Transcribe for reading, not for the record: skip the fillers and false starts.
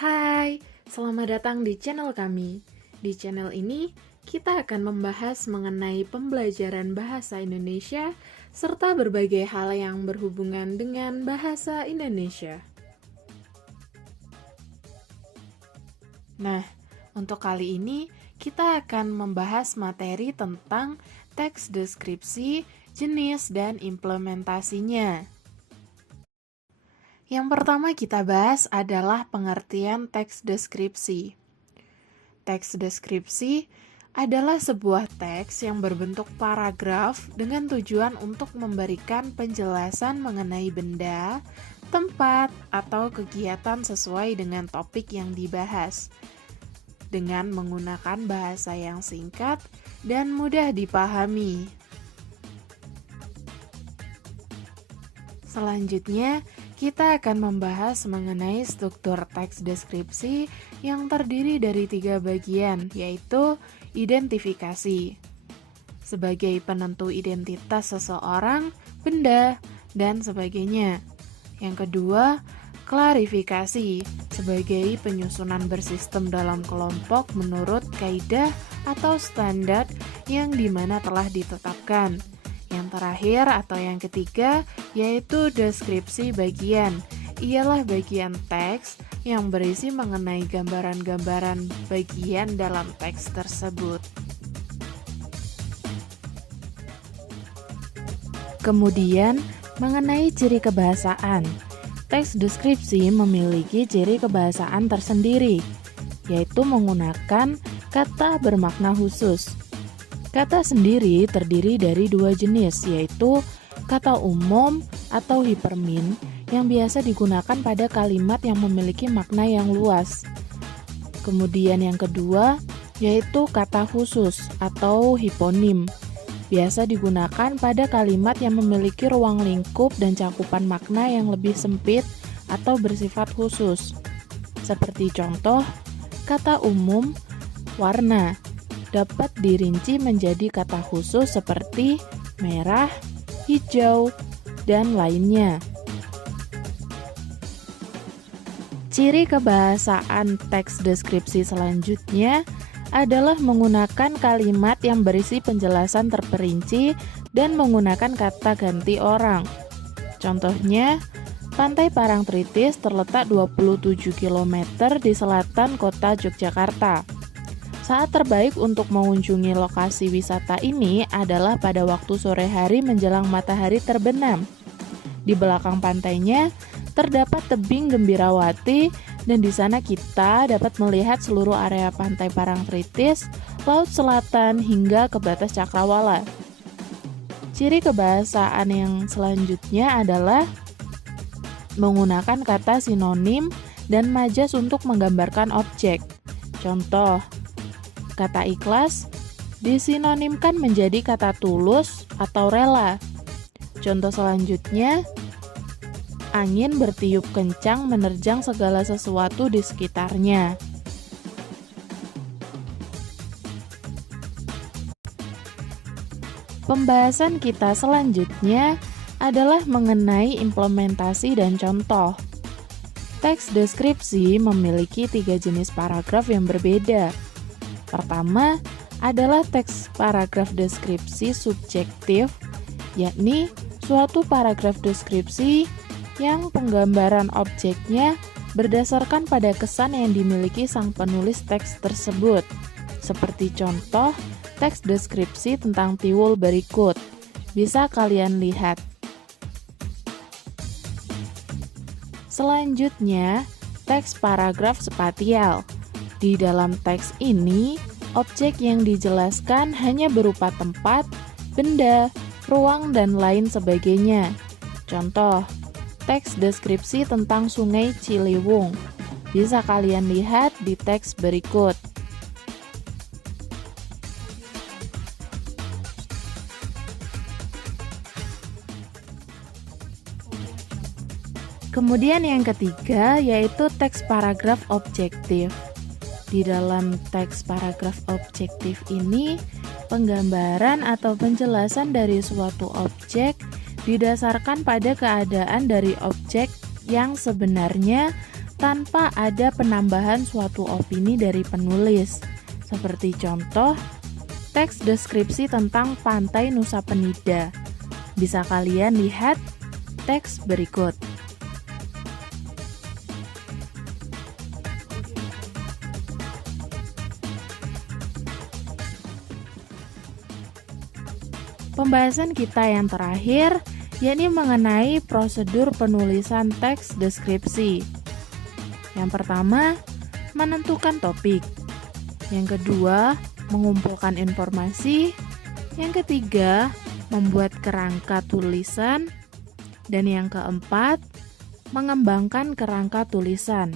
Hai, selamat datang di channel kami. Di channel ini, kita akan membahas mengenai pembelajaran bahasa Indonesia serta berbagai hal yang berhubungan dengan bahasa Indonesia. Nah, untuk kali ini kita akan membahas materi tentang teks deskripsi, jenis, dan implementasinya. Yang pertama kita bahas adalah pengertian teks deskripsi. Teks deskripsi adalah sebuah teks yang berbentuk paragraf dengan tujuan untuk memberikan penjelasan mengenai benda, tempat, atau kegiatan sesuai dengan topik yang dibahas, dengan menggunakan bahasa yang singkat dan mudah dipahami. Selanjutnya, kita akan membahas mengenai struktur teks deskripsi yang terdiri dari 3 bagian, yaitu identifikasi, sebagai penentu identitas seseorang, benda, dan sebagainya. Yang kedua, klarifikasi, sebagai penyusunan bersistem dalam kelompok menurut kaidah atau standar yang dimana telah ditetapkan. Yang terakhir atau yang ketiga yaitu deskripsi bagian. Ialah bagian teks yang berisi mengenai gambaran-gambaran bagian dalam teks tersebut. Kemudian, mengenai ciri kebahasaan. Teks deskripsi memiliki ciri kebahasaan tersendiri, yaitu menggunakan kata bermakna khusus. Kata sendiri terdiri dari 2 jenis, yaitu kata umum atau hipermin yang biasa digunakan pada kalimat yang memiliki makna yang luas. Kemudian yang kedua, yaitu kata khusus atau hiponim, biasa digunakan pada kalimat yang memiliki ruang lingkup dan cakupan makna yang lebih sempit atau bersifat khusus. Seperti contoh, kata umum warna dapat dirinci menjadi kata khusus seperti merah, hijau, dan lainnya. Ciri kebahasaan teks deskripsi selanjutnya adalah menggunakan kalimat yang berisi penjelasan terperinci dan menggunakan kata ganti orang. Contohnya, Pantai Parangtritis terletak 27 km di selatan kota Yogyakarta. Saat terbaik untuk mengunjungi lokasi wisata ini adalah pada waktu sore hari menjelang matahari terbenam. Di belakang pantainya terdapat tebing Gembirawati dan di sana kita dapat melihat seluruh area Pantai Parangtritis, Laut Selatan hingga ke batas Cakrawala. Ciri kebahasaan yang selanjutnya adalah menggunakan kata sinonim dan majas untuk menggambarkan objek. Contoh, kata ikhlas disinonimkan menjadi kata tulus atau rela. Contoh selanjutnya, angin bertiup kencang menerjang segala sesuatu di sekitarnya. Pembahasan kita selanjutnya adalah mengenai implementasi dan contoh. Teks deskripsi memiliki 3 jenis paragraf yang berbeda. Pertama adalah teks paragraf deskripsi subjektif, yakni suatu paragraf deskripsi yang penggambaran objeknya berdasarkan pada kesan yang dimiliki sang penulis teks tersebut. Seperti contoh teks deskripsi tentang tiwul berikut. Bisa kalian lihat. Selanjutnya, teks paragraf spatial. Di dalam teks ini, objek yang dijelaskan hanya berupa tempat, benda, ruang, dan lain sebagainya. Contoh, teks deskripsi tentang Sungai Ciliwung. Bisa kalian lihat di teks berikut. Kemudian yang ketiga yaitu teks paragraf objektif. Di dalam teks paragraf objektif ini, penggambaran atau penjelasan dari suatu objek didasarkan pada keadaan dari objek yang sebenarnya tanpa ada penambahan suatu opini dari penulis. Seperti contoh, teks deskripsi tentang Pantai Nusa Penida. Bisa kalian lihat teks berikut. Pembahasan kita yang terakhir, yakni mengenai prosedur penulisan teks deskripsi. Yang pertama, menentukan topik. Yang kedua, mengumpulkan informasi. Yang ketiga, membuat kerangka tulisan. Dan yang keempat, mengembangkan kerangka tulisan.